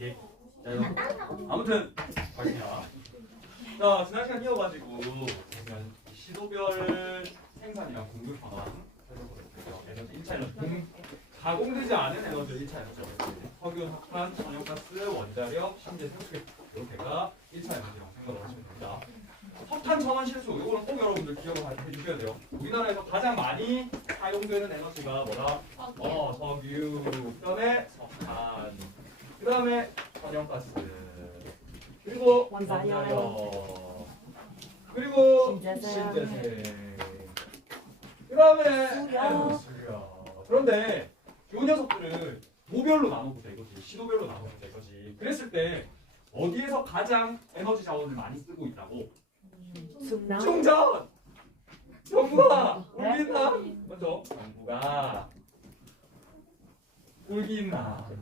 예. 자, 아무튼 관이야. 자, 지난 시간 이어가지고 보면 시도별 생산이랑 공급 상황 살펴보겠습니다. 에너지 1차 에너지 가공되지 않은 에너지 1차 에너지 석유, 석탄, 천연가스, 원자력, 심재, 생수기 이렇게가 1차 에너지라고 생각을 하시면 됩니다. 석탄 전원 실수 이거는 꼭 여러분들 기억을 해주셔야 돼요. 우리나라에서 가장 많이 사용되는 에너지가 뭐다? 석유, 그다음에 석탄, 그다음에 천연가스, 그리고 원자력, 그리고 신재생, 그다음에 수력. 그런데 이 녀석들을 도별로 나눠보자 이거지. 시도별로 나눠보자 이거지. 그랬을 때 어디에서 가장 에너지 자원을 많이 쓰고 있다고? 충전! 정부가 울긴남! 먼저 정부가 울긴남.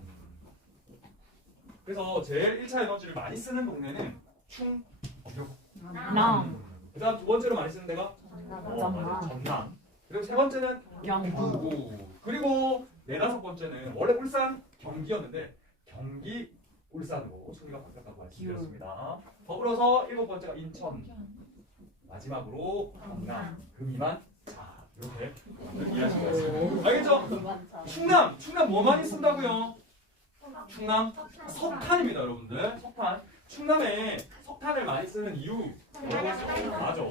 그래서 제일 1차 에너지를 많이 쓰는 동네는 남. 그 다음 두 번째로 많이 쓰는 데가 전남. 그리고 세 번째는 영구. 그리고 네다섯 번째는 원래 울산 경기였는데 경기 울산으로 순위가 바뀌었다고 말씀드렸습니다. 더불어서 일곱 번째가 인천. 마지막으로 경남, 금이만. 자, 이렇게 이해하시면 되겠습니다. 알겠죠? 충남 뭐 많이 쓴다고요? 충남 석탄입니다, 여러분들. 석탄. 충남에 석탄을 많이 쓰는 이유 맞아.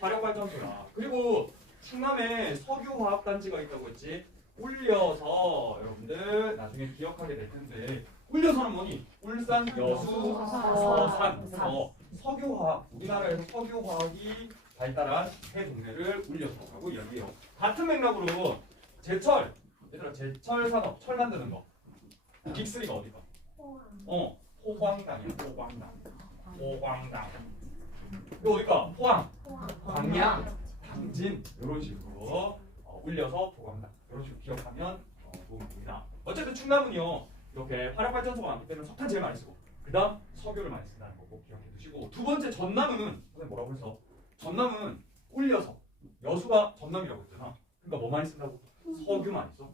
화력발전소라. 그리고 충남에 석유화학단지가 있다고 했지. 울려서 여러분들 나중에 기억하게 될 텐데 울려서는 뭐니? 울산, 여수, 서산. 석유화학. 우리나라에서 석유화학이 발달한 세 동네를 울려서라고 이야기해요. 같은 맥락으로 제철. 얘들아 제철 산업, 철 만드는 거. 빅3가 어디가? 포항당이야. 포항당. 또 어디가? 포항. 광양. 당진. 이런 식으로 울려서 포항당. 이런 식으로 기억하면 도움이 됩니다. 어쨌든 충남은요. 이렇게 화력발전소가 많기 때문에 석탄 제일 많이 쓰고 그 다음 석유를 많이 쓴다는 거 꼭 기억해 두시고 두 번째 전남은 선생님 뭐라고 했어? 전남은 울려서 여수가 전남이라고 했잖아. 그러니까 뭐 많이 쓴다고? 석유 많이 써.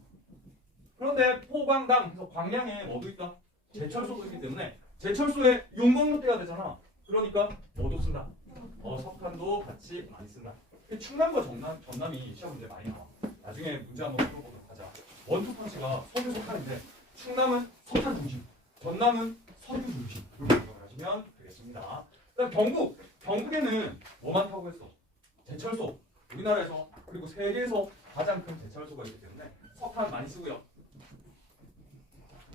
그런데 포광당 그래서 광양에 뭐도 있다? 제철소도 있기 때문에 제철소에 용광로 떼야 되잖아. 그러니까 뭐도 쓴다? 석탄도 같이 많이 쓴다. 충남과 전남이 시험 문제 많이 나와. 나중에 문제 한번 풀어보도록 하자. 원투펀치가 석유 석탄인데 충남은 석탄 중심, 전남은 석유 중심. 이렇게 생각을 하시면 되겠습니다. 그다음 경북에는 뭐 많다고 했어? 제철소. 우리나라에서 그리고 세계에서 가장 큰 제철소가 있기 때문에 석탄 많이 쓰고요.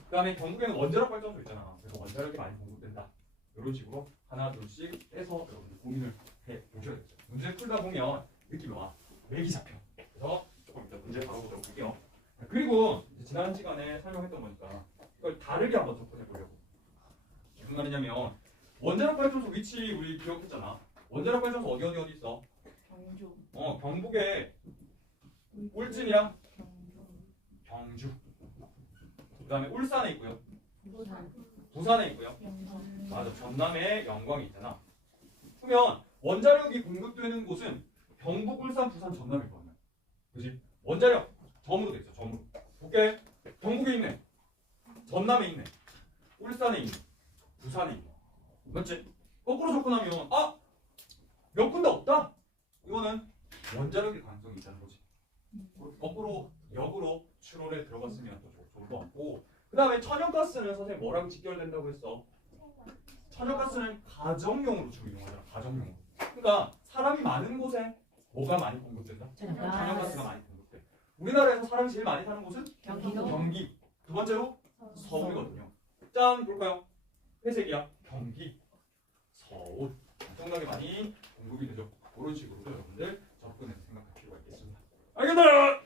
그다음에 경북에는 원자력 발전소 있잖아. 그래서 원자력이 많이 공급된다. 이런 식으로 하나 둘씩 빼서 여러분들 고민을 해 보셔야겠죠. 문제 풀다 보면 느낌이 와. 맥이 잡혀. 그래서 조금 이따 문제 바로 보도록 할게요. 그리고 지난 시간에 설명했던 거니까 이걸 다르게 한번 접근해 보려고. 무슨 말이냐면 원자력 발전소 위치 우리 기억했잖아. 원자력 발전소 어디 있어? 경주. 경북에 울진이랑 경주. 그다음에 울산에 있고요. 부산에 있고요. 맞아. 전남에 영광이 있잖아. 그러면 원자력이 공급되는 곳은 경북, 울산, 부산, 전남일 거야. 그렇지? 원자력 점으로 돼 있어. 점으로. 볼게. 경북에 있네. 전남에 있네. 울산에 있네. 부산에 있네. 맞지? 거꾸로 접근하면 몇 군데 없다? 이거는 원자력일 가능성이 있다는 거지. 거꾸로 역으로 추론에 들어갔으면 더 좋을 것 같고 그 다음에 천연가스는 선생님 뭐랑 직결된다고 했어? 천연가스는 가정용으로 주로 이용하잖아. 가정용으로. 그러니까 사람이 많은 곳에 뭐가 많이 공급된다? 천연가스가 많이 공급돼. 우리나라에서 사람이 제일 많이 사는 곳은 경기. 두 번째로 서울이거든요. 짠 볼까요? 회색이야. 경기, 서울. 엄청나게 많이 공급이 되죠. 그런 식으로도 여러분들 접근해서 생각할 필요가 있겠습니다. 알겠나요?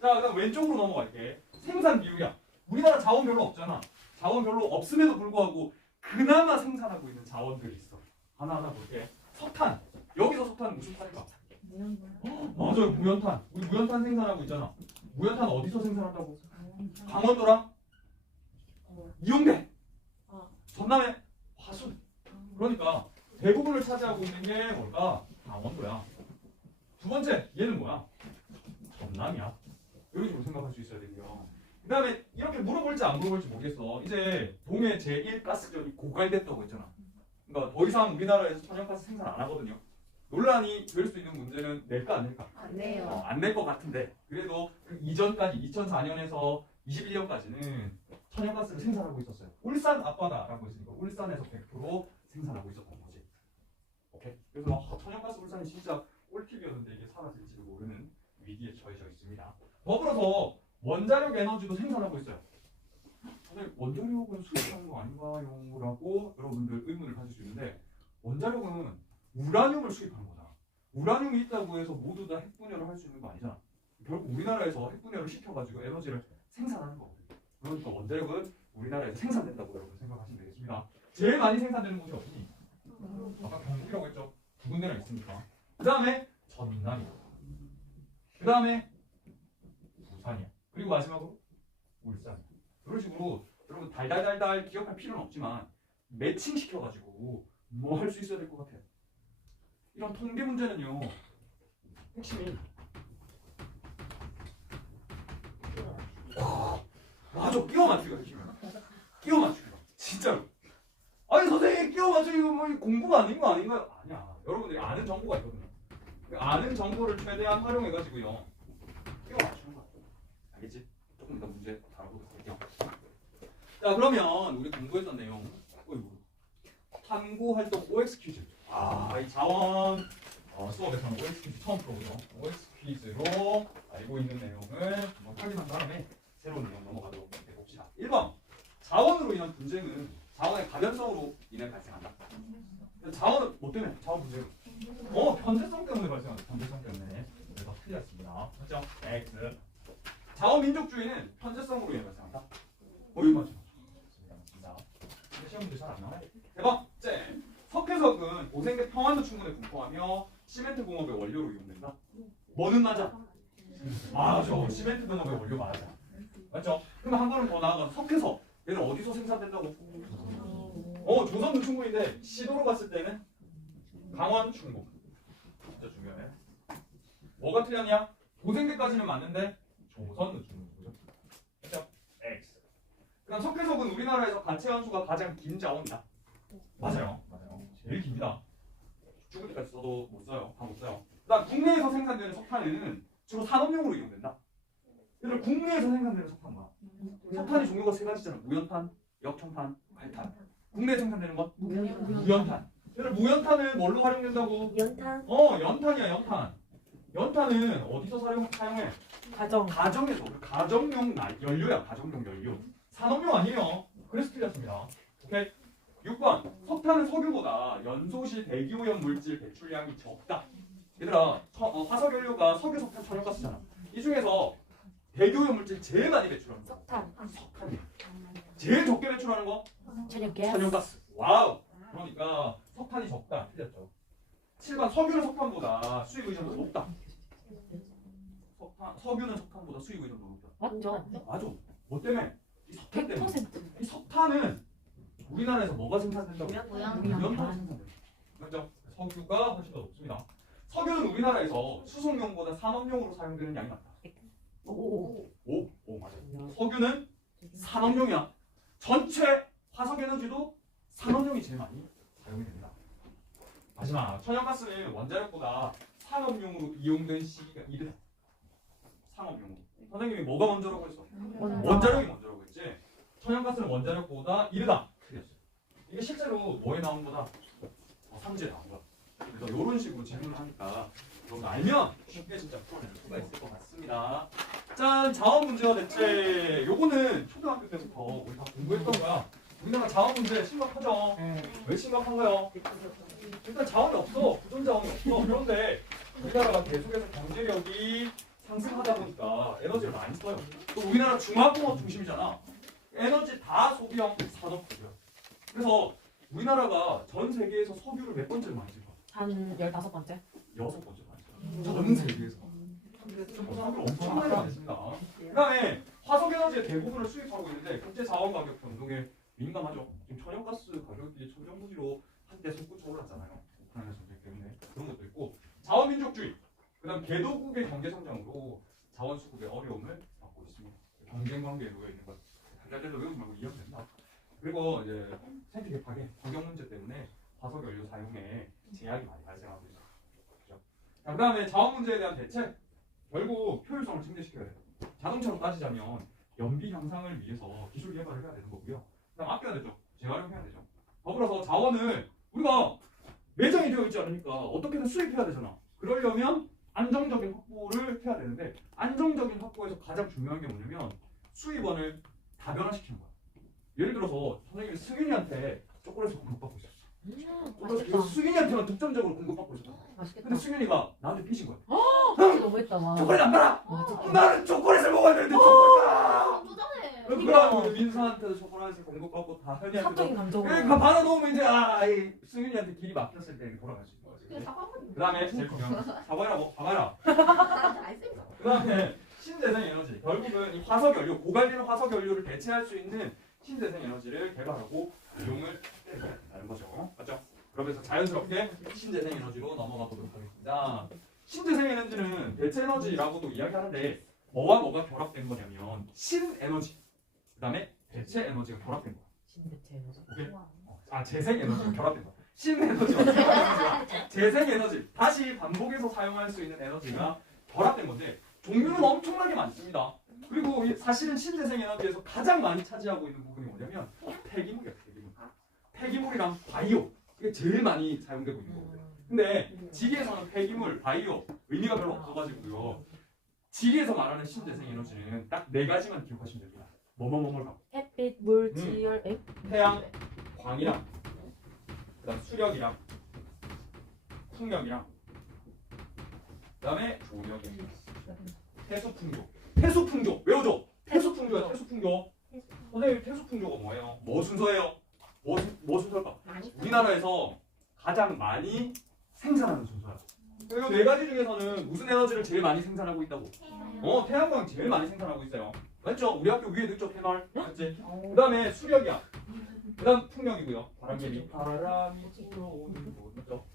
자, 그다음 왼쪽으로 넘어갈게. 생산 비율이야. 우리나라 자원 별로 없잖아. 자원 별로 없음에도 불구하고 그나마 생산하고 있는 자원들이 있어. 하나하나 볼게. 석탄. 여기서 석탄은 무슨 탄일까? 맞아요. 무연탄. 우리 무연탄 생산하고 있잖아. 무연탄 어디서 생산한다고? 강원도랑 이용대. 전남의 화순. 그러니까 대부분을 차지하고 있는 게 뭘까? 강원도야. 두 번째, 얘는 뭐야? 전남이야. 이런 식으로 생각할 수 있어야 되고요. 그 다음에 이렇게 물어볼지 안 물어볼지 모르겠어. 이제 동해 제1가스전이 고갈됐다고 했잖아. 그러니까 더 이상 우리나라에서 천연가스 생산 안 하거든요. 논란이 될 수 있는 문제는 낼까 안 낼까? 안 내요. 안 낼 것 같은데 그래도 그 이전까지 2004년에서 21년까지는 천연가스를 생산하고 있었어요. 울산 앞바다라고 했으니까 울산에서 100% 생산하고 있었던 거지. 오케이. 그래서 천연가스 울산이 진짜 꿀팁이었는데 이게 사라질지도 모르는 위기에 처해져 있습니다. 더불어서 원자력 에너지도 생산하고 있어요. 근데 원자력은 수입하는 거 아닌가요? 라고 여러분들 의문을 가질 수 있는데 원자력은 우라늄을 수입하는 거잖아. 우라늄이 있다고 해서 모두 다 핵분열을 할 수 있는 거 아니잖아. 결국 우리나라에서 핵분열을 시켜가지고 에너지를 생산하는 거거든요. 그러니까 원자력은 우리나라에서 생산된다고 여러분 생각하시면 되겠습니다. 제일 많이 생산되는 곳이 어디니? 아까 경기라고 했죠. 두 군데나 있으니까. 그 다음에 전남이야. 그 다음에 부산이야. 그리고 마지막으로 울산. 이런 식으로 여러분 달달달달 기억할 필요는 없지만 매칭 시켜가지고 뭐 할 수 있어야 될 것 같아요. 이런 통계 문제는요. 핵심이 맞아. 끼워 맞추기가 핵심이야. 끼워 맞추기가. 진짜로. 아니 선생님 끼워 맞추기 뭐 공부가 아닌 거 아닌가요? 아니야. 여러분들이 아는 정보가 있거든요. 그 아는 정보를 최대한 활용해가지고요. 끼워 맞추는 거야. 알겠지? 조금 이따 문제 다뤄보도록 할게요. 자 그러면 우리 공부했던 내용 탐구 활동 OX 퀴즈. 이 자원 수업에서는 OX 퀴즈 처음 풀어보죠. OX 퀴즈로 알고 있는 내용을 한번 확인한 다음에 새로운 내용 넘어가도록 해봅시다. 1번 자원으로 인한 분쟁은 자원의 가변성으로 인해 발생한다. 자원은 뭐 때문에? 자원 분쟁은 편재성 때문에 발생한다. 편재성 때문에. 그래서 틀렸습니다. 맞죠? X. 자원 민족주의는 편재성으로 인해 발생한다. 이거 맞죠? 맞습니다. 시험 문제 잘 안 나와요. 네 번째, 석회석은 고생대 평안도 충분에 분포하며 시멘트 공업의 원료로 이용된다. 뭐는 맞아? 맞아. 시멘트 공업의 원료 맞아. 맞죠? 그럼 한 걸음 더 나아가서 석회석. 얘는 어디서 생산된다고? 조선 노충군인데 시도로 봤을 때는 강원 충북. 진짜 중요해. 뭐가 틀렸냐? 고생대까지는 맞는데 조선 노충군이죠. 그렇죠? X. 그다음 석회석은 우리나라에서 가채 연수가 가장 긴 자원이다. 맞아요. 제일 깁니다. 죽을 때까지 써도 못 써요. 다 못 써요. 그다음 국내에서 생산되는 석탄은 주로 산업용으로 이용된다. 얘들 국내에서 생산되는 석탄 뭐야? 석탄의 종류가 세 가지잖아. 무연탄, 역청탄, 갈탄. 국내에 생산되는 건 무연탄. 얘들 무연탄은 뭘로 활용된다고? 연탄. 연탄이야 연탄. 연탄은 어디서 사용해? 가정에서. 가정용 연료야. 가정용 연료. 산업용 아니에요. 그래서 틀렸습니다. 오케이. 6번 석탄은 석유보다 연소시 대기오염 물질 배출량이 적다. 얘들아 화석연료가 석유, 석탄, 천연가스잖아. 이 중에서 대기오염 물질 제일 많이 배출하는 거 석탄이야. 제일 적게 배출하는 거 천연가스. 와우. 그러니까 석탄이 적다. 틀렸죠. 7번 석유는 석탄보다 수익 의존도 높다. 석유는 석탄보다 수익 의존도 높다. 맞아. 뭐 때문에? 이 석탄 때문에. 100%. 이 석탄은 우리나라에서 뭐가 생산된다고? 무연탄 생산된다. 맞죠? 석유가 훨씬 더 높습니다. 석유는 우리나라에서 수송용보다 산업용으로 사용되는 양이 많다. 오, 맞아요. 석유는 산업용이야. 전체 화석에너지도 산업용이 제일 많이 사용이 됩니다. 마지막, 천연가스는 원자력보다 산업용으로 이용된 시기가 이르다. 산업용으로. 선생님이 뭐가 먼저라고 했어? 원자력이 먼저라고 했지. 천연가스는 원자력보다 이르다. 틀렸어요. 이게 실제로 뭐에 나온 거다? 삼지에 나온 거야. 그래서 이런 식으로 질문을 하니까 여러분 알면 쉽게 진짜 풀어낼 수가 있을 것 같습니다. 짠! 자원 문제와 대체. 요거는 초등학교 때부터 우리 다 공부했던 거야. 우리나라 자원 문제 심각하죠? 왜 심각한가요? 일단 자원이 없어. 부존 자원이 없어. 그런데 우리나라가 계속해서 경제력이 상승하다 보니까 에너지를 많이 써요. 또 우리나라 중화공업 중심이잖아. 에너지 다 소비형 산업이고요. 그래서 우리나라가 전 세계에서 석유를 몇 번째로 많이 쓸까? 한 15번째? 6번째 많이 써요. 전 세계에서. 석유를 엄청나게 많이 씁니다. 그 다음에 화석에너지의 대부분을 수입하고 있는데 국제자원 가격 변동에 민감하죠. 지금 천연가스 가격이 천정부지로 한때 솟구쳐 올랐잖아요. 우크라이나 전쟁 때문에. 그런 것도 있고 자원민족주의. 그 다음 개도국의 경제성장으로 자원 수급의 어려움을 겪고 있습니다. 경쟁관계도 그리고 이제 생태계 파괴, 환경 문제 때문에 화석 연료 사용에 제약이 많이 발생하고 있어요. 그죠? 자, 그다음에 자원 문제에 대한 대책. 결국 효율성을 증대시켜야 돼요. 자동차로 따지자면 연비 향상을 위해서 기술 개발을 해야 되는 거고요. 그다음 아껴야 되죠. 재활용해야 되죠. 더불어서 자원을 우리가 매장이 되어 있지 않으니까 어떻게든 수입해야 되잖아. 그러려면 안정적인 확보를 해야 되는데 안정적인 확보에서 가장 중요한 게 뭐냐면 수입원을 다변화시키는 거야. 예를 들어서 선생님이 승윤이한테 초콜릿을 공급받고 있었어. 그래서 승윤이한테만 독점적으로 공급받고 있었어. 맛있겠다. 근데 승윤이가 나한테 삐진 거야. 진짜 너무했다. 와. 초콜릿 안 팔아! 맛있겠다. 나는 초콜릿을 먹어야 되는데 초콜릿! 또다네. 그럼 민수한테도 초콜릿을 공급받고 다 사적인 현이한테도 감정으로. 그러니까 받아 놓으면 이제 이 승윤이한테 길이 막혔을 때 돌아갈 수 있는 거지. 그게 사과는 그 다음에 제일 중요한 거 사과라고 사과라. 알겠습니다. 그 다음에 신재생 에너지. 결국은 이 화석 연료, 고갈리는 화석 연료를 대체할 수 있는 신재생 에너지를 개발하고 이용을 해야 된다는 거죠. 맞죠? 그러면서 자연스럽게 신재생 에너지로 넘어가 보도록 하겠습니다. 신재생 에너지는 대체 에너지라고도 이야기하는데 뭐와 뭐가 결합된 거냐면 신에너지, 그 다음에 대체 에너지가 결합된 거야. 신대체 에너지. 오케이? 재생 에너지가 결합된 거야. 신에너지와 대체 에너지와 재생 에너지, 다시 반복해서 사용할 수 있는 에너지가 결합된 건데 종류는 엄청나게 많습니다. 그리고 사실은 신재생 에너지에서 가장 많이 차지하고 있는 부분이 뭐냐면 폐기물이야. 폐기물이랑 바이오, 이게 제일 많이 사용되고 있는 거거든요. 근데 지기에서는 폐기물, 바이오 의미가 별로 없어가지고요. 지기에서 말하는 신재생 에너지는 딱 네 가지만 기억하시면 됩니다. 뭐뭐뭐뭐라고. 햇빛, 물, 지열, 에? 태양, 광이랑, 그다음 수력이랑, 풍력이랑, 그다음에 조력이랑, 태수풍조. 태수풍조 외워줘. 태수풍조야. 태수풍조. 선생님 태수풍조가 뭐예요? 뭐 순서예요? 뭐 순서일까? 우리나라에서 가장 많이 생산하는 순서야. 이 네 가지 중에서는 무슨 에너지를 제일 많이 생산하고 있다고? 태양광 제일 많이 생산하고 있어요. 맞죠? 우리 학교 위에 있죠, 패널. 맞지? 그 다음에 수력이야. 그 다음 풍력이고요. 바람개비. 바람이 불어오는 곳. 맞죠?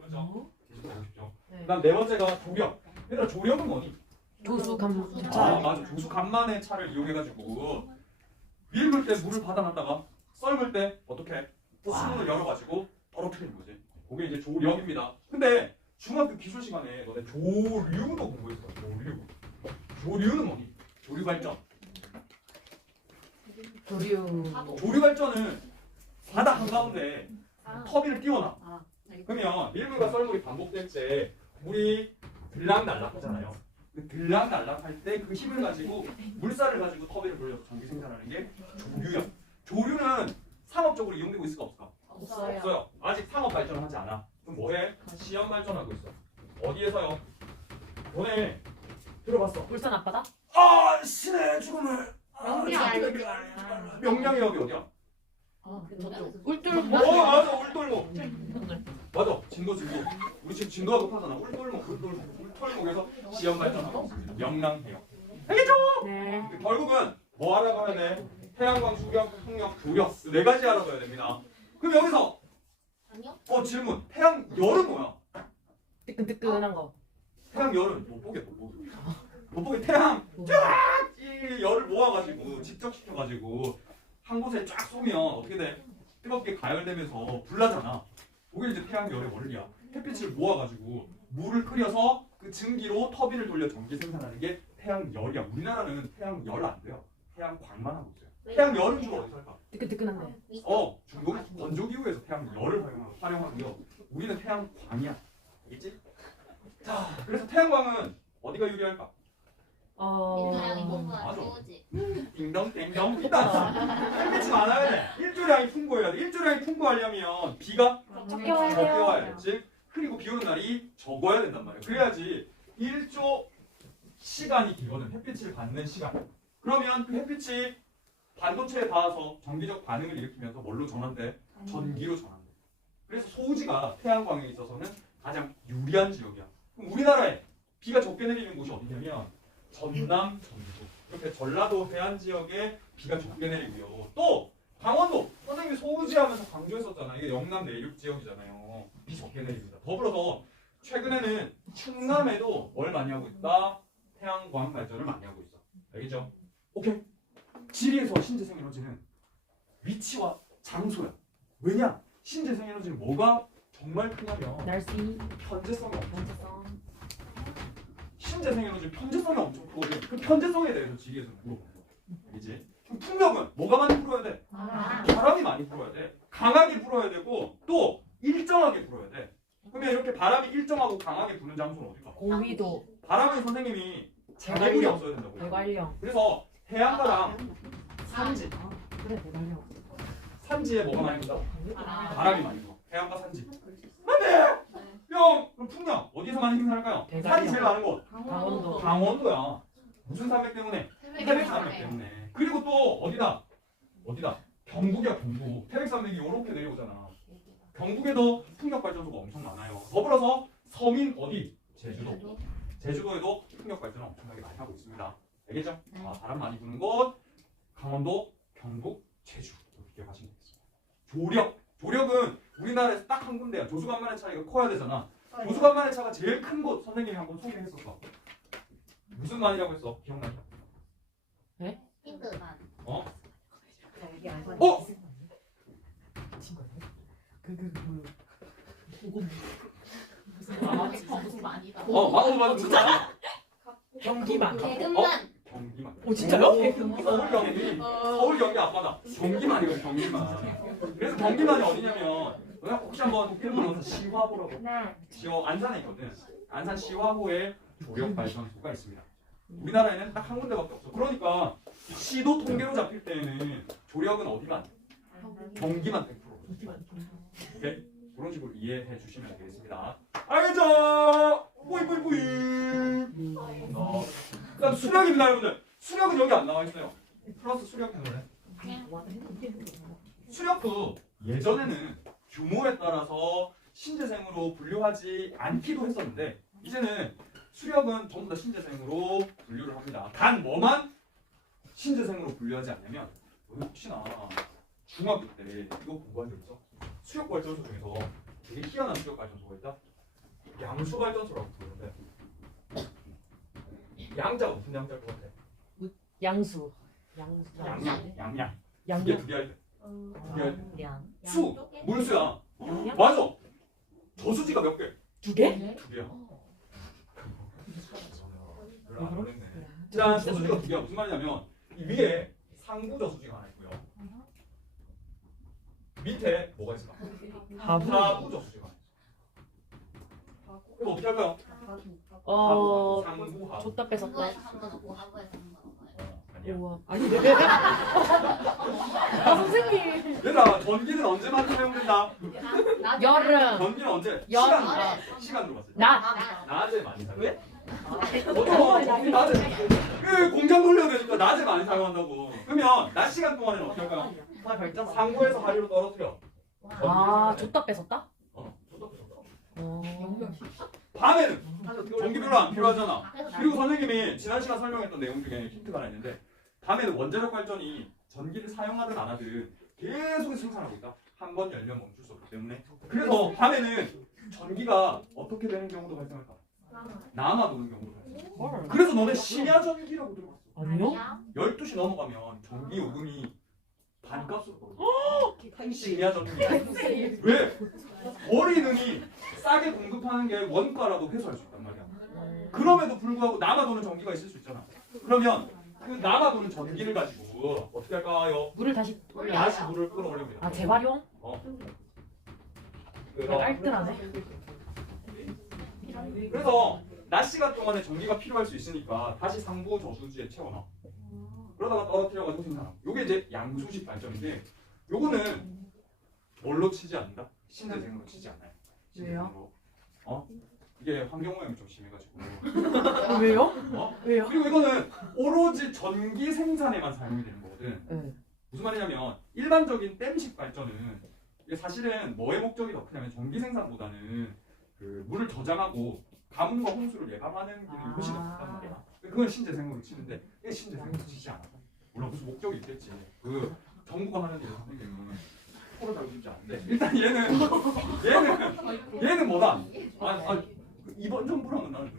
맞죠? 계속 보고 싶죠. 그 다음 네 번째가 조력. 얘들아, 조력은 뭐니? 조수 감. 맞아. 조수 간만의 차를 이용해가지고 밀물 때 물을 받아놨다가 썰물 때 어떻게? 수문을 열어가지고 떨어뜨리는 거지. 그게 이제 조력입니다. 근데 중학교 기술 시간에 너네 조류도 공부했어. 조류. 조류는 뭐니? 조류 발전. 조류. 조류 발전은 바다 한가운데 터빈을 띄워놔. 그러면 밀물과 썰물이 반복될 때 물이 들락날락 하잖아요. 그 들락날락 할 때 그 힘을 가지고 물살을 가지고 터빈을 돌려서 전기 생산하는 게 조류야. 조류는 상업적으로 이용되고 있을까 없을까? 없어요. 아직 상업 발전을 하지 않아. 그럼 뭐해? 시험 발전하고 있어. 어디에서요? 너네 들어봤어. 울산 앞바다? 신의 죽음을. 명량. 명량역이 어디야? 저쪽. 울돌. 맞아, 울돌목. 맞아, 진도. 우리 지금 진도가 높아잖아. 울돌목에서 시험 발전하고 있습니다. 명랑해역. 알겠죠? 네. 결국은 뭐 알아봐야 돼? 태양광, 수력, 풍력, 조력 네 가지 알아봐야 됩니다. 그럼 여기서 아니요? 질문. 태양 열은 뭐야? 뜨끈뜨끈한 거. 태양 열은 못 보게 태양 이 열을 모아가지고 집적시켜가지고 한 곳에 쫙 쏘면 어떻게 돼? 뜨겁게 가열되면서 불나잖아. 그게 이제 태양 열의 원리야. 햇빛을 모아가지고 물을 끓여서 그 증기로 터빈을 돌려 전기 생산하는 게 태양 열이야. 우리나라는 태양 열 안 돼요. 태양 광만 하고 있어요. 태양 열은 주로 어디서 할까? 뜨끈뜨끈한데. 중국 건조기후에서 태양 열을 활용하고요. 우리는 태양 광이야. 알겠지? 자, 그래서 태양광은 어디가 유리할까? 민주량이 뭔가 맞아. 좋지. 띵동띵동. 일단 햇빛이 많아야 돼. 일조량이 풍부해야 돼. 일조량이 풍부하려면 비가 적게 와야 적게 돼요. 와야 돼. 즉 흐리고 비 오는 날이 적어야 된단 말이야. 그래야지 일조 시간이 길거든. 햇빛을 받는 시간. 그러면 그 햇빛이 반도체에 닿아서 전기적 반응을 일으키면서 뭘로 전환돼? 전기로 전환돼. 그래서 소우지가 태양광에 있어서는 가장 유리한 지역이야. 그럼 우리나라에 비가 적게 내리는 곳이 어디냐면 전남, 전주. 이렇게 전라도 해안 지역에 비가 적게 내리고요. 또 강원도. 선생님이 소우지 하면서 강조했었잖아. 이게 영남 내륙 지역이잖아요. 비 적게 내립니다. 더불어서 최근에는 충남에도 뭘 많이 하고 있다? 태양광 발전을 많이 하고 있어. 알겠죠? 오케이. 지리에서 신재생 에너지는 위치와 장소야. 왜냐? 신재생 에너지는 뭐가 정말 크냐면 날씨. 편재성이 없어. 전체성. 신재생 에너지 편재성이 엄청 크거든. 그 편재성에 대해서 지리에서 물어보는 거야. 알겠지? 그럼 풍력은 뭐가 많이 불어야 돼? 바람이 많이 불어야 돼. 강하게 불어야 되고 또 일정하게 불어야 돼. 그러면 이렇게 바람이 일정하고 강하게 부는 장소는 어딜까? 고위도. 바람은 선생님이 장애물이 없어야 된다고. 대관령. 그래서 해안가랑 산지, 그래 대관령. 산지에 뭐가 많이 분다? 바람. 바람이 많이 불어. 해안가 산지. 안돼. 형, 그럼 풍력 어디서 많이 생산할까요? 산이 제일 많은 곳. 강원도. 강원도야. 무슨 산맥 때문에? 태백산맥 때문에. 그리고 또 어디다? 어디다? 경북이야 경북. 태백산맥이 이렇게 내려오잖아. 경북에도 풍력 발전소가 엄청 많아요. 더불어서 서민 어디? 제주도. 제주도에도 풍력 발전을 엄청나게 많이 하고 있습니다. 알겠죠? 네. 아, 바람 많이 부는 곳, 강원도, 경북, 제주 이렇게 기억하시면 되겠습니다. 조력. 조력은 우리나라에서 딱 한 군데야. 조수간만의 차이가 커야 되잖아. 조수간만의 차가 제일 큰 곳 선생님이 한번 소개했었어. 무슨 만이라고 했어? 기억나니? 핑크만. 어? 어? 무슨 많이다. 맞아. 진짜? 경기만. 개근만. 경기만. 오 진짜요? 서울 경기. 서울 경기 앞바다. 경기만이거든 경기만. 그래서 경기만이 어디냐면 너네 혹시 한번 도쿄를 시화호라고. 시화 안산에 있거든. 안산 시화호에 조력 발전소가 있습니다. 우리나라에는 딱 한 군데밖에 없어. 그러니까 시도 통계로 잡힐 때에는 조력은 어디만? 경기만 100%. 오케이? 그런 식으로 이해해 주시면 되겠습니다. 알겠죠? 뿌이. 그다음 수력입니다, 여러분들. 수력은 여기 안 나와 있어요. 플러스 수력 때문에. 수력도 예전에는 규모에 따라서 신재생으로 분류하지 않기도 했었는데 이제는 수력은 전부 다 신재생으로 분류를 합니다. 단 뭐만 신재생으로 분류하지 않냐면 너는 혹시나 중학교 때 이거 공부한 적 있어? 수력 발전소 중에서 되게 희한한 수력 발전소가 있다. 양수 발전소라고 부르는데 양자가 무슨 양자일 것 같아? 양수. 양양. 이게 양양. 두 개 할 때. 두 개 할 때. 양. 수 물수야. 양양? 맞아. 저수지가 몇 개? 두 개? 두 개야. 자, 저수지가 두 개야. 무슨 말이냐면 이 위에 상부 저수지가 하나 있고요. 밑에 뭐가 있을까? 하부. 하부 저수지가 하나 있어. 그럼 어떻게 할까요? 상부 하부. 줬다 뺏었다. 한국에서 한번 넣고 한국에서 한번 넣어요. 아니야. 우와. 아니 네. 아 선생님. 얘들아, 전기는 언제만 사용된다? 여름. 전기는 언제? 여름. 시간으로 봤을 때. 낮. 낮에 많이 사용. 왜? 전기 낮에. 그 공장 돌려야 되니까 낮에 많이 사용한다고. 그러면 낮 시간 동안에는 어떻게 할까요? 상부에서 하류로 떨어뜨려. 아 줬다 뺏었다? 밤에는 전기 별로 안 필요하잖아. 그리고 선생님이 지난 시간 설명했던 내용 중에 힌트가 하나 있는데 밤에는 원자력 발전이 전기를 사용하든 안 하든 계속 생산하고 있다. 한 번 열면 멈출 수 없기 때문에. 그래서 밤에는 전기가 어떻게 되는 경우도 발생할까? 남아 도는 경우도 발생. 그래서 너네 심야 전기라고 들어봤어. 아니요? 12시 넘어가면 전기 요금이 반값으로 떨어져. 심야 전기. 왜? 버리느니 싸게 공급하는 게 원가라도 회수할 수 있단 말이야. 그럼에도 불구하고 남아도는 전기가 있을 수 있잖아. 그러면 그 남아도는 전기를 가지고 어떻게 할까요? 물을 다시 돌려. 다시 물을 끌어올립니다. 아 재활용? 그래서 깔끔하네. 그래서 낮 시간 동안에 전기가 필요할 수 있으니까 다시 상부 저수지에 채워놔. 그러다가 떨어뜨려가지고 생산하고. 요게 이제 양수식 발전인데 요거는 뭘로 치지 않는다? 신재생으로 치지 않아요. 신재생으로. 이게 환경오염이 좀 심해가지고. 왜요? 어? 왜요? 그리고 이거는 오로지 전기 생산에만 사용이 되는 거거든. 네. 무슨 말이냐면 일반적인 댐식 발전은 이게 사실은 뭐의 목적이 더 크냐면 전기 생산보다는 그 물을 저장하고 가뭄과 홍수를 예방하는 기능이 훨씬 더 크단 말이야. 그건 신재생으로 치는데 이게 신재생으로 치지 않아. 물론 무슨 목적이 있겠지. 그 정부가 하는 일 선생님은 코를 달고 싶지 않은데 일단 얘는 뭐다? 이번 정부랑은 나는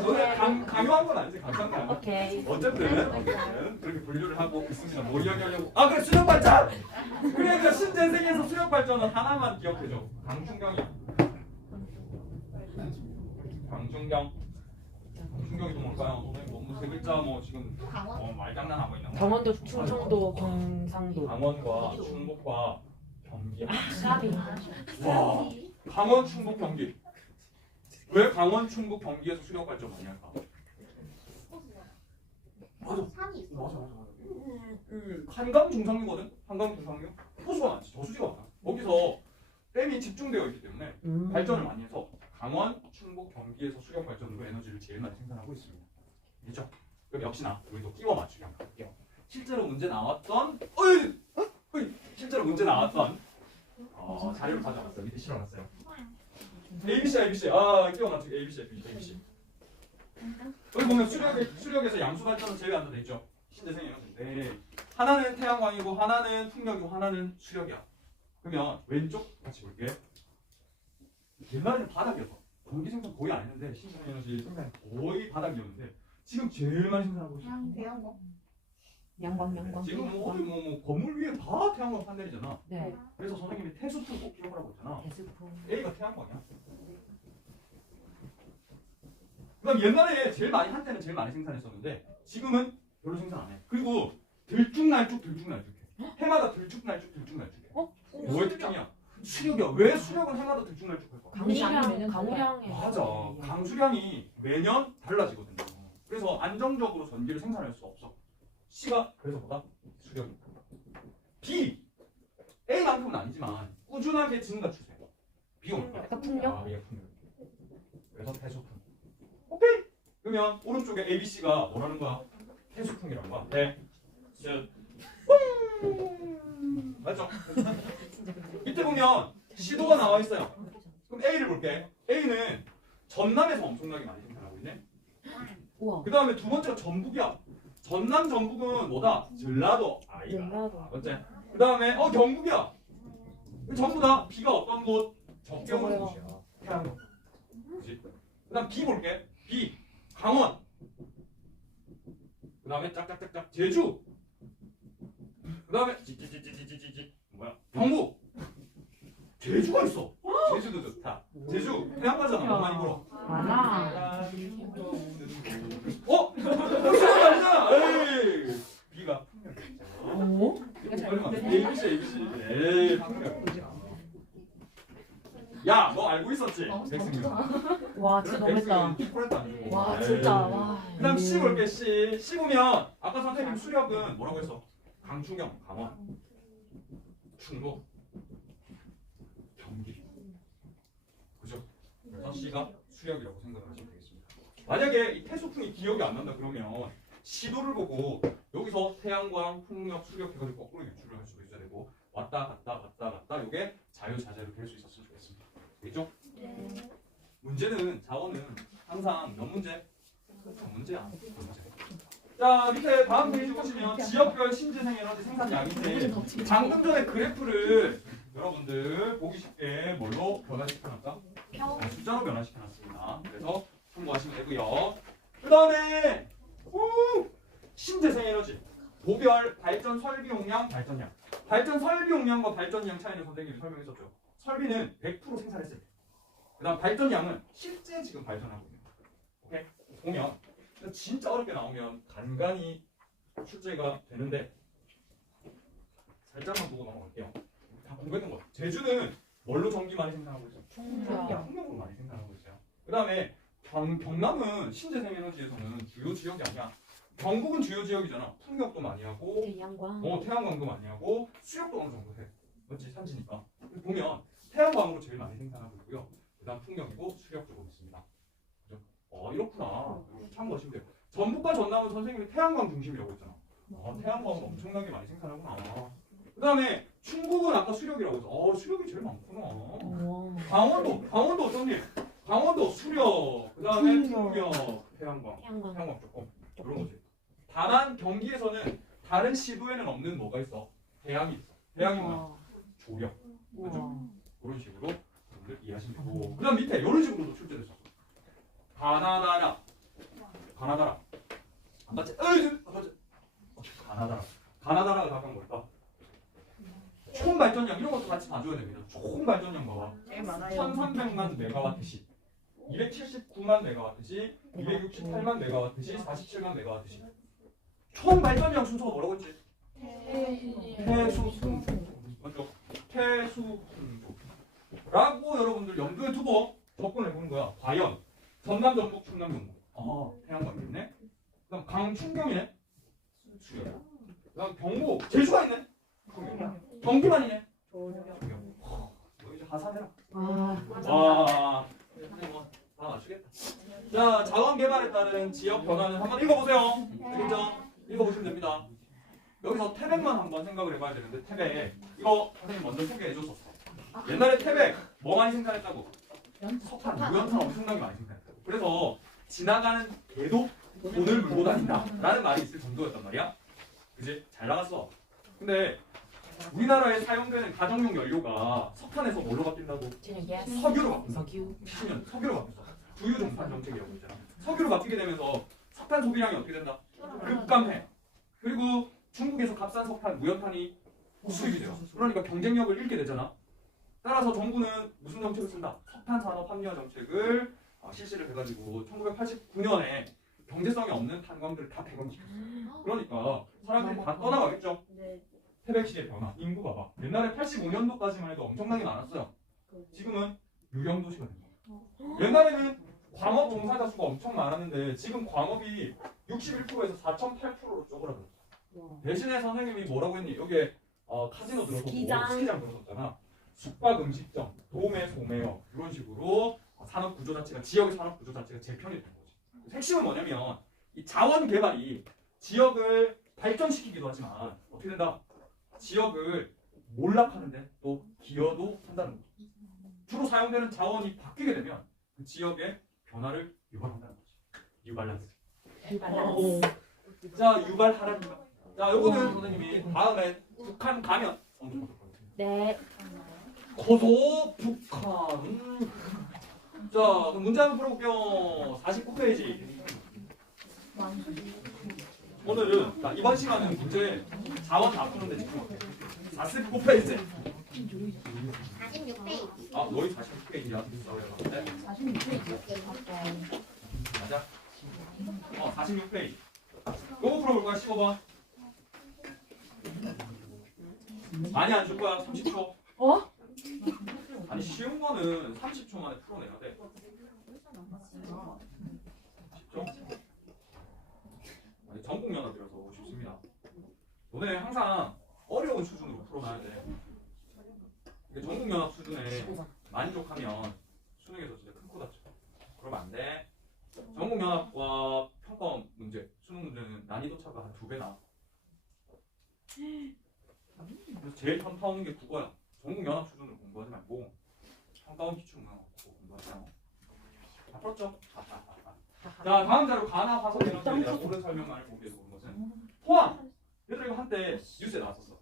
너네 강요한 건 아니지. 강요한 건 아니지. 오케이. 어쨌든 그렇게 분류를 하고 있습니다. 뭐 이야기하려고? 아 그래 수력 발전. 그러니까 신재생에서 수력 발전은 하나만 기억해줘. 강충경이야. 강충경. 강충경이 또 뭘까요? 선생님 너무 세 글자 뭐 지금 강원. 말장난하고 있는 거. 강원도, 충청도, 경상도. 강원과 충북과 경기. 샤비. 와, 강원, 충북, 경기. 왜 강원, 충북, 경기에서 수력 발전 많이 할까? 맞아. 산이 있어. 맞아. 한강 중상류거든. 한강 중상류. 호수가 많지. 저수지가 많아. 거기서 댐이 집중되어 있기 때문에 발전을 많이 해서 강원, 충북, 경기에서 수력 발전으로 에너지를 제일 많이 생산하고 있습니다. 그렇죠? 그럼 역시나 우리도 끼워 맞추기 한번 할게요. 실제로 문제 나왔던 실제로 문제 나왔던 자료를 가져왔어요. 밑에 실어놨어요. ABC. 끼워 맞추기 ABC. 여기 보면 수력에서 양수 발전은 제외한다 돼 있죠. 신재생 에너지인데 하나는 태양광이고 하나는 풍력이고 하나는 수력이야. 그러면 왼쪽 같이 볼게. 옛날에는 바닥이었어. 전기 생산 거의 안 했는데 신재생 에너지 생산이 거의 바닥이었는데 지금 제일 많이 생산하고 있어. 대형고. 양광. 지금 뭐 건물 위에 다 태양광 판넬이잖아. 네. 그래서 선생님이 태수품 꼭 기억하라고 했잖아. 대수품. A가 태양광이야. 그다음 옛날에 한때는 제일 많이 생산했었는데 지금은 별로 생산 안 해. 그리고 들쭉날쭉 해. 해마다 들쭉날쭉 해. 뭐의 특징이야? 수력이야. 왜 수력은 해마다 들쭉날쭉할까? 강우량에. 맞아. 강수량이 매년 달라지거든요. 그래서 안정적으로 전기를 생산할 수 없어. C가 그래서 뭐다? 수력이. B. A만큼은 아니지만 꾸준하게 증가 추세. B가 뭘까? 약간 풍력? 예, 풍력. 그래서 태소풍. 오케이. 그러면 오른쪽에 ABC가 뭐라는 거야? 태소풍이라는 거야. 네. 맞죠? 밑에 보면 시도가 나와 있어요. 그럼 A를 볼게. A는 전남에서 엄청나게 많이 생산하고 있네. 우와. 그 다음에 두 번째가 전북이야. 전남 전북은 뭐다? 전라도 아이가. 전라도. 맞지? 그 다음에 경북이야. 전부 다 비가 어떤 곳? 적게 오는 곳이야. 태양광. 그지? 그 다음 B 볼게. B. 강원. 그 다음에 짝짝짝짝 제주. 그 다음에 찌찌찌찌찌찌찌 뭐야? 경북. 제주가 있어. 제주도 좋다. 제주 태양광잖아. 뭐 많이 불어. 많아. 혹시 아니잖아. 에이. B가 오? ABC. 에이, 야, 너 알고 있었지? 백승규. 와, 진짜 너무했다. 초콜릿도 안 주고. 와, 진짜. 와. 그다음 C 볼게. C 보면 아까 선생님 수력은 뭐라고 했어? 강충경, 강원, 충북, 경기. 그죠? 그래서 C가 수력이라고 생각을 하시면 되겠습니다. 만약에 이 태소풍이 기억이 안 난다 그러면 시도를 보고 여기서 태양광, 풍력, 수력 해가지고 거꾸로 유출을 할 수도 있어야 되고 왔다 갔다 이게 자유자재로 될 수 있었으면 좋겠습니다. 되겠죠? 네. 문제는 자원은 항상 몇 문제? 몇 문제야. 몇 문제. 자 밑에 다음 페이지 보시면 지역별 신재생 에너지 생산량인데 방금 전에 그래프를 여러분들 보기 쉽게 뭘로 변화시켜놨다? 숫자로 변화시켜놨습니다. 그래서 참고하시면 되고요. 그 다음에 신재생 에너지 도별 발전 설비 용량 발전량. 발전 설비 용량과 발전량 차이는 선생님이 설명했었죠. 설비는 100% 생산했을 때. 그다음 발전량은 실제 지금 발전하고 있는 거. 오케이? 보면 진짜 어렵게 나오면 간간히 출제가 되는데 살짝만 보고 넘어갈게요. 다 공부했던 거. 제주는 뭘로 전기 많이 생산하고 있어요? 풍력으로 많이 생산하고 있어요. 그다음에 경남은 신재생 에너지에서는 주요 지역이 아니야. 경북은 주요 지역이잖아. 풍력도 많이 하고, 태양광도 많이 하고, 수력도 어느 정도 해. 맞지? 산지니까. 그래서 보면 태양광으로 제일 많이 생산하고 있고요. 그다음 풍력이고 수력도 보고 있습니다. 그죠? 이렇구나. 참고하시면 돼요. 전북과 전남은 선생님이 태양광 중심이라고 했잖아. 태양광을 엄청나게 많이 생산하구나. 그다음에 충북은 아까 수력이라고 했어. 수력이 제일 많구나. 강원도 어쩐지? 강원도 수력. 그다음에 풍력, 태양광 조금 그런 거지. 다만 경기에서는 다른 시도에는 없는 뭐가 있어? 대양이 있어. 대양이 뭐야? 조력. 그죠? 그런 식으로 여러분들 이해하시면 되고 그 다음 밑에 이런 식으로도 출제됐었어. 가나다라 가나다라 안 봤지? 안 봤지? 가나다라가 각각 뭘까? 총 발전량 이런 것도 같이 봐줘야 됩니다. 총 발전량 봐봐. 1300만 메가와트시 279만 메가와트시 268만 메가와트시 47만 메가와트시 총 발전량 순서가 뭐라고 했지? 태수승수 맞죠? 태수승수라고 여러분들 염두에 두고 접근해 보는 거야. 과연 전남, 전북, 충남, 경북 태양광이네. 그다음 강충경이네. 수요. 그다음 경북 제주가 있네. 경기만이네. 너 이제 하산해라. 와. 다 맞추겠다. 자, 자원 개발에 따른 지역 변화는 한번 읽어보세요. 알겠죠? 읽어보시면 됩니다. 여기서 태백만 한번 생각을 해봐야 되는데 태백 이거 선생님 먼저 소개해줬었어. 옛날에 태백 뭐 많이 생산했다고? 석탄, 무연탄 엄청나게 많이 생산했다고. 그래서 지나가는 개도 돈을 물고 다닌다 라는 말이 있을 정도였단 말이야. 그지? 잘 나갔어. 근데 우리나라에 사용되는 가정용 연료가 석탄에서 뭘로 바뀐다고? 석유로 바뀐다. 70년 석유로 바뀌었어. 두유 정산 정책이라고 있잖아. 석유로 바뀌게 되면서 석탄 소비량이 어떻게 된다? 급감해. 그리고 중국에서 값싼 석탄, 무연탄이 수입이 돼요. 그러니까 경쟁력을 잃게 되잖아. 따라서 정부는 무슨 정책을 쓴다? 석탄 산업 합리화 정책을 실시를 해가지고 1989년에 경제성이 없는 탄광들을 다 폐광시켰어요. 그러니까 사람들이 다 떠나가겠죠. 태백시의 변화, 인구 봐봐. 옛날에 85년도까지만 해도 엄청나게 많았어요. 지금은 유령도시가 된 거예요. 옛날에는 광업 종사자 수가 엄청 많았는데 지금 광업이 61%에서 4.8%로 쪼그라들었어. 대신에 선생님이 뭐라고 했니? 여기에 카지노 들어서고 스키장 들어섰잖아. 숙박 음식점, 도매 소매업 이런 식으로 산업 구조 자체가 지역의 산업 구조 자체가 재편이 된 거지. 핵심은 뭐냐면 이 자원 개발이 지역을 발전시키기도 하지만 어떻게 된다? 지역을 몰락하는데 또 기여도 한다는 거죠. 주로 사용되는 자원이 바뀌게 되면 그 지역의 변화를 유발한다는 거지. 유발란스. 자, 유발하라니까. 자, 요거는 선생님이 다음에 북한 가면 네. 고소 북한. 자, 그럼 문제 한번 풀어볼게요. 49페이지. 오늘은 자, 이번 시간은 문제 자원 다 푸는데 집중할게요. 49페이지. 46페이지. 아, 너희 46페이지야? 네? 46페이지. 맞아? 46페이지. 요거 풀어볼 거야, 15번. 많이 안 줄 거야, 30초. 아니, 쉬운 거는 30초 만에 풀어내야 돼. 10초? 아니, 전국연합이라서 쉽습니다. 너네 항상 어려운 수준으로 풀어놔야 돼. 이게 전국연합 수준에 만족하면 수능에서 진짜 큰 코 다쳐. 그러면 안 돼. 전국연합과 평가 문제, 수능 문제는 난이도 차가 한 2배 나. 그래서 제일 현타오는 게 국어야. 전국연합 수준으로 공부하지 말고 평가원 기출만 공부하자. 다 풀었죠? 자, 다음 자료 가나 화석 에너지에 대한 옳은 설명만을 보기 위해서 보는 것은 포항. 얘들아 이거 한때 뉴스에 나왔었어.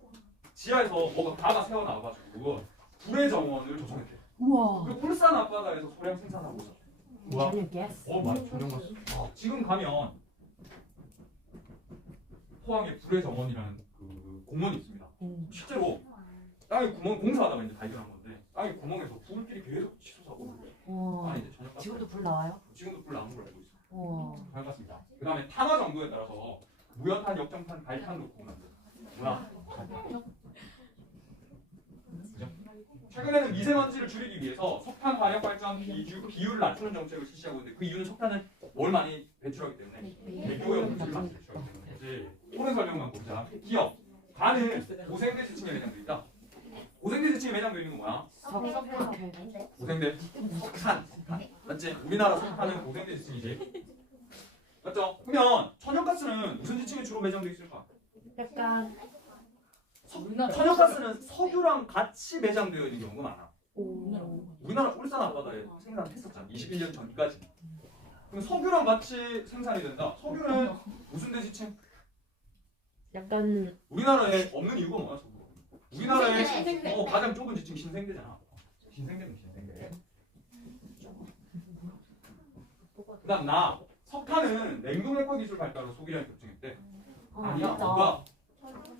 지하에서 뭐가 가가 새어 나와가지고 불의 정원을 조성했대. 우와. 그 울산 앞바다에서 소량 생산하고 있어. 뭐야? 맞아, 전혀 봤어. 지금 가면 포항에 불의 정원이라는 그 공원이 있습니다. 실제로 땅에 구멍 공사하다가 이제 발견한 건데 땅에 구멍에서 불길이 계속 치솟아오고. 아니 이제 저녁 지금도 불 나와요? 지금도 불 나오는 걸 알고 있어. 우와. 반갑습니다. 그 다음에 탄화 정도에 따라서 무연탄, 역정탄, 발탄으로 구분합니다. 뭐야? 그죠? 최근에는 미세먼지를 줄이기 위해서 석탄 화력 발전 비율을 낮추는 정책을 실시하고 있는데 그 이유는 석탄은 뭘 많이 배출하기 때문에 대기오염 물질을 많이 배출하기 때문에. 옳은 설명만 보자. 기업. 가는 고생대 지층에 매장돼 있다. 고생대 지층에 매장돼 있는 건 뭐야? 고생대 석탄. 맞지? 우리나라 석탄은 고생대 지층이지. 맞죠? 그러면 천연가스는 무슨 지층에 주로 매장돼 있을까? 약간 천연가스는 석유랑 같이 매장되어 있는 경우가 많아. 오. 우리나라 울산 앞바다에 생산했었잖아. 21년 전까지. 그럼 석유랑 같이 생산이 된다. 석유는 무슨 대지층? 약간 우리나라에 없는 이유가 뭐야? 석유. 우리나라의 가장 좁은 지층 신생대잖아. 신생대는 신생대. 그다음 나 석탄은 냉동 래퍼 기술 발달로 소비량이 급증했대. 아니야. 맞아. 뭐가?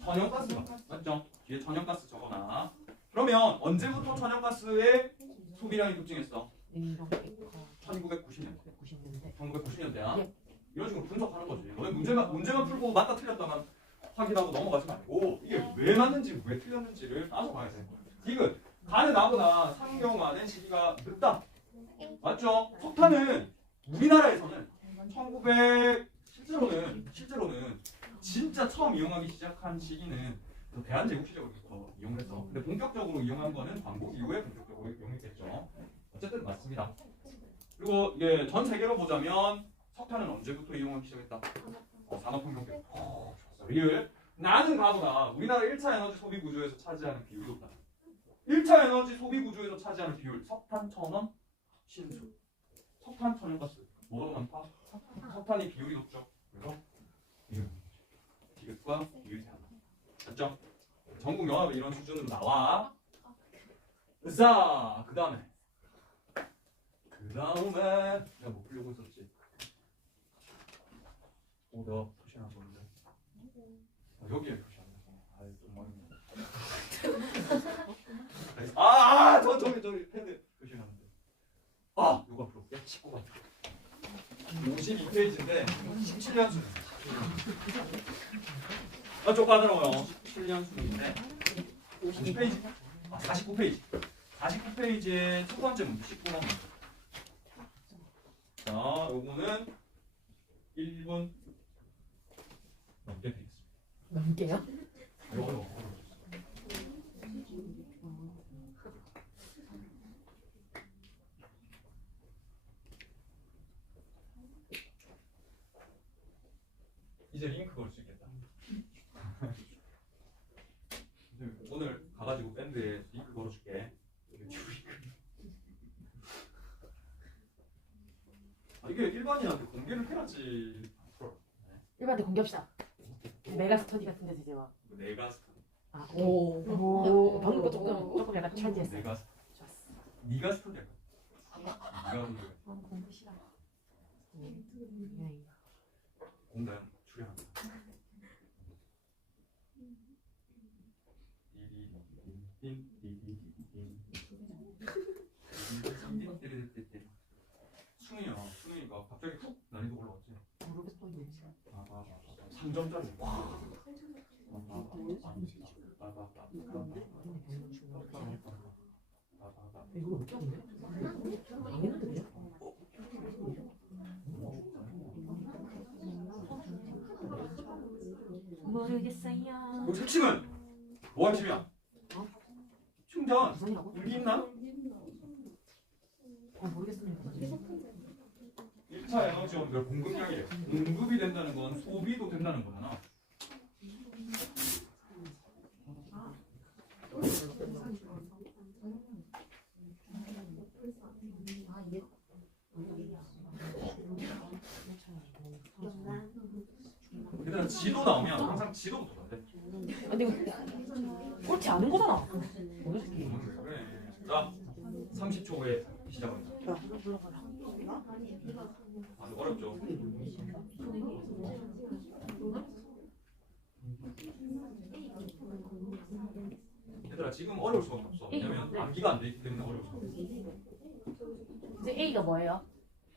천연가스가 맞죠? 뒤에 천연가스 적어놔. 그러면 언제부터 천연가스의 소비량이 급증했어? 1990년. 1990년대야. 예. 이런 식으로 분석하는 거지. 너네 문제만 풀고 맞다 틀렸다만 확인하고 넘어가지 말고 이게 왜 맞는지 왜 틀렸는지를 따져봐야 돼. 디귿 가는 나보다 상용화된 시기가 늦다. 맞죠? 석탄은 우리나라에서는 1900 실제로는 진짜 처음 이용하기 시작한 시기는 그 대한제국 시절부터 이용했어. 근데 본격적으로 이용한 거는 광복 이후에 본격적으로 이용했겠죠. 어쨌든 맞습니다. 그리고 이게 전 세계로 보자면 석탄은 언제부터 이용하기 시작했다? 산업혁명 때. 좋았어. 리을. 나는 가보다 우리나라 1차 에너지 소비 구조에서 차지하는 비율이 높다. 1차 에너지 소비 구조에서 차지하는 비율. 석탄 1,000원, 신수. 석탄 천연가스. 뭐가 많다? 석탄이 비율이 높죠. 그래서 디귿과 비율이 다르다. 맞죠? 전국 영합이 이런 수준으로 나와. 자, 그 다음에 내가 뭐 풀려고 있었지? 내가 표시한 건데 여기에 표시한 거. 아이 좀 저기 펜드 표시하는데. 이거 풀어볼게. 19번. 52페이지인데 17년 수능. 좀 까다로워요. 17년 수능인데 50페이지. 49페이지. 49페이지의 첫 번째 문제 19번 문제. 자, 요거는 1분 넘게 되겠습니다. 넘게요? 요거. 이제 링크 걸 수 있겠다. 오늘 가가지고 밴드에 링크 걸어줄게. 이게 일반인한테 공개를 해야지. 일반한테 공개합시다. 메가 스터디 같은 데서 이제 막. 내가 스터디. 오. 방금 거 조금 약간 trendy했어. 내가 스터디. 좋았어. 네가 스터디야. 네가 스터디. 공부 싫어. 공단 출연한다. 수능이가 갑자기 훅 난이도 올라왔지. 모르겠어. 3점짜리. 와. 이거 왜 꼈는데? 당했는데 그냥? 모르겠어요. 그 핵심은 뭐가 핵심이야? 충전. 부산이라고? 여기 있나? 모르겠습니다. 1차 에너지원별 공급량이래. 공급이 된다는 건 소비도 된다는 거잖아. 얘들아 지도 나오면 항상 지도부터 봐야 돼. 근데 이거 옳지 않은 거잖아. 모르겠지. 그래. 자, 30초 후에 시작합니다. 아주 어렵죠. 얘들아 지금 어려울 수밖에 없어. 왜냐면 암기가 안 돼 있기 때문에 어려울 수밖에 없어. 이제 A가 뭐예요?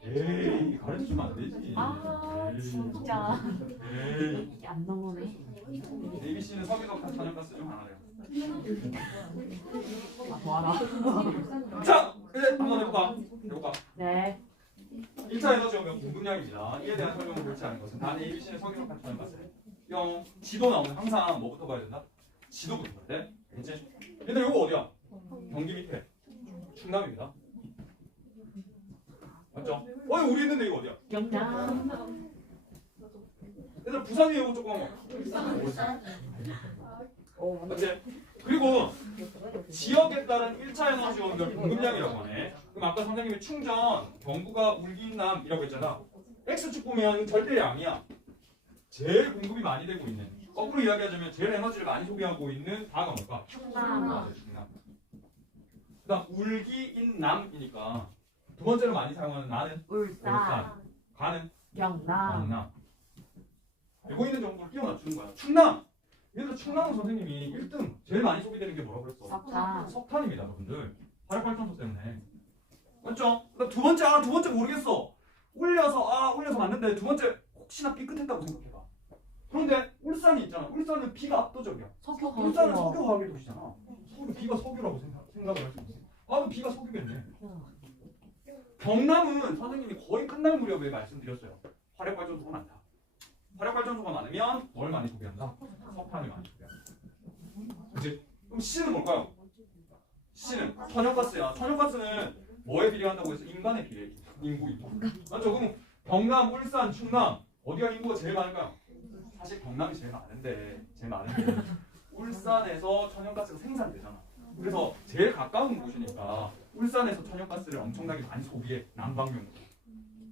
에이 가르쳐주면 안 되지. 진짜. 에이. 이게 안 넘어네. ABC는 석유석탄 천연가스 중 하나래요. 뭐하나? 자, 이제 한번 해볼까? 네. 1차 에너지원별 공급량입니다. 이에 대한 설명을 그렇지 않은 것은 단 ABC는 석유석탄 천연가스. 영 지도 나오면 항상 뭐부터 봐야 된다? 지도부터 봐야 돼. 그렇지? 얘들 이거 어디야? 경기 밑에 충남입니다. 맞죠? 우리 있는데 이거 어디야? 영남. 얘들 부산이 이거 조그만 거. 맞지? 그리고 지역에 따른 1차 에너지원별 공급량이라고 하네. 그럼 아까 선생님이 충전, 경부가 울기남이라고 했잖아. X축 보면 절대량이야. 제일 공급이 많이 되고 있는, 거꾸로 이야기하자면 제일 에너지를 많이 소비하고 있는 다가 뭘까? 충남. 그다음 울기인남이니까 두 번째로 많이 사용하는 나는 울산. 가는 경남. 경남. 알고 있는 정보를 끼워 맞추는 거야. 충남. 얘들 충남은 선생님이 1등 제일 많이 소비되는 게 뭐라고 그랬어? 석탄. 석탄입니다, 여러분들. 화력발전소 때문에. 맞죠? 그다음 두 번째 모르겠어. 올려서 맞는데 두 번째 혹시나 삐끗했다고 생각해봐. 그런데 울산이 있잖아. 울산은 비가 압도적이야. 석유 울산은 가지고. 석유화학의 도시잖아. 비가 석유라고 생각을 할 수 있어. 아, 비가 석유겠네. 경남은 선생님이 거의 끝날 무렵에 말씀드렸어요. 화력발전소가 많다. 화력발전소가 많으면 뭘 많이 소비한다? 석탄을 많이 소비한다. 그치? 그럼 C는 뭘까요? C는 천연가스야. 천연가스는 뭐에 비례한다고 해서 인간에 비례해. 인구. 맞죠? 그럼 경남, 울산, 충남 어디가 인구가 제일 많을까요? 사실 경남이 제일 많은데 울산에서 천연가스가 생산되잖아. 그래서 제일 가까운 곳이니까 울산에서 천연가스를 엄청나게 많이 소비해. 난방용으로.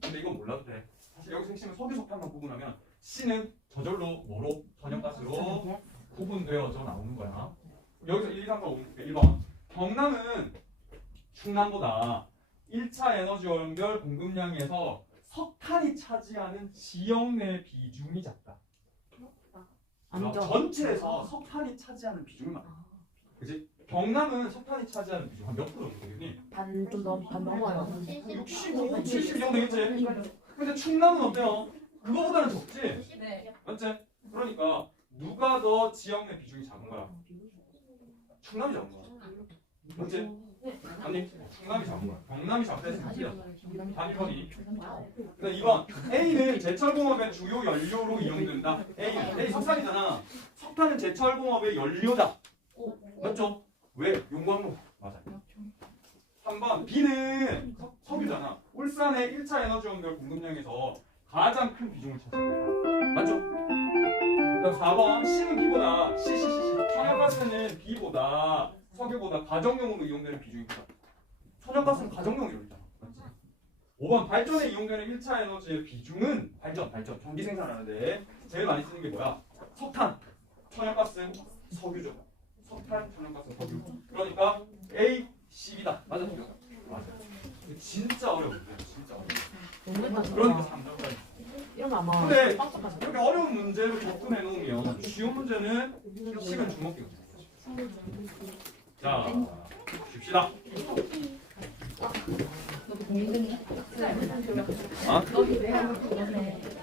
근데 이건 몰라도 돼. 사실 여기서 핵심은 석유, 석탄만 구분하면 C는 저절로 뭐로? 천연가스로 구분되어져 나오는 거야. 여기서 1, 2, 3과 5, 1번. 경남은 충남보다 1차 에너지 연결 공급량에서 석탄이 차지하는 지역 내 비중이 작다. 아니죠. 전체에서 석탄이 차지하는 비중이 많아. 그지? 경남은 석탄이 차지하는 비중 한 몇 프로 정도 되겠니? 반 넘어요. 65, 70 정도 되겠지? 근데 충남은 어때요? 그거보다는 적지? 네. 맞지? 그러니까 누가 더 지역 내 비중이 작은 거야? 충남이 작은 거야. 맞지? 아니, 충남이 작은 거야. 경남이 작다 했으면 틀렸어. 단위선이. 그다음 2번. A는 제철공업의 주요 연료로 이용된다. A 석탄이잖아. 석탄은 제철공업의 연료다. 맞죠? 왜? 용광로. 맞아. 3번. B는 석유잖아. 울산의 1차 에너지 연결 공급량에서 가장 큰 비중을 차지한다. 맞죠? 그다음 4번. C는 B보다 천연가스는 B보다 석유보다 가정용으로 이용되는 비중이 크다. 천연가스는 가정용으로 있잖아. 맞지? 5번. 발전에 이용되는 1차 에너지의 비중은 발전, 전기 생산하는데 제일 많이 쓰는 게 뭐야? 석탄, 천연가스, 석유죠. 석탄, 천연가스, 석유. 그러니까 A, C이다. 맞아, 틀렸어? 맞아. 진짜 어려워. 진짜 어려워. 그러니까 3점. 이런 거 아마 근데 빡빡하죠. 이렇게 어려운 문제를 접근해 놓으면 쉬운 문제는 식은 주먹기가 되는 거지. 자, 쉽시다. 너무 공인등이. 아? 너무 왜 하는 거네.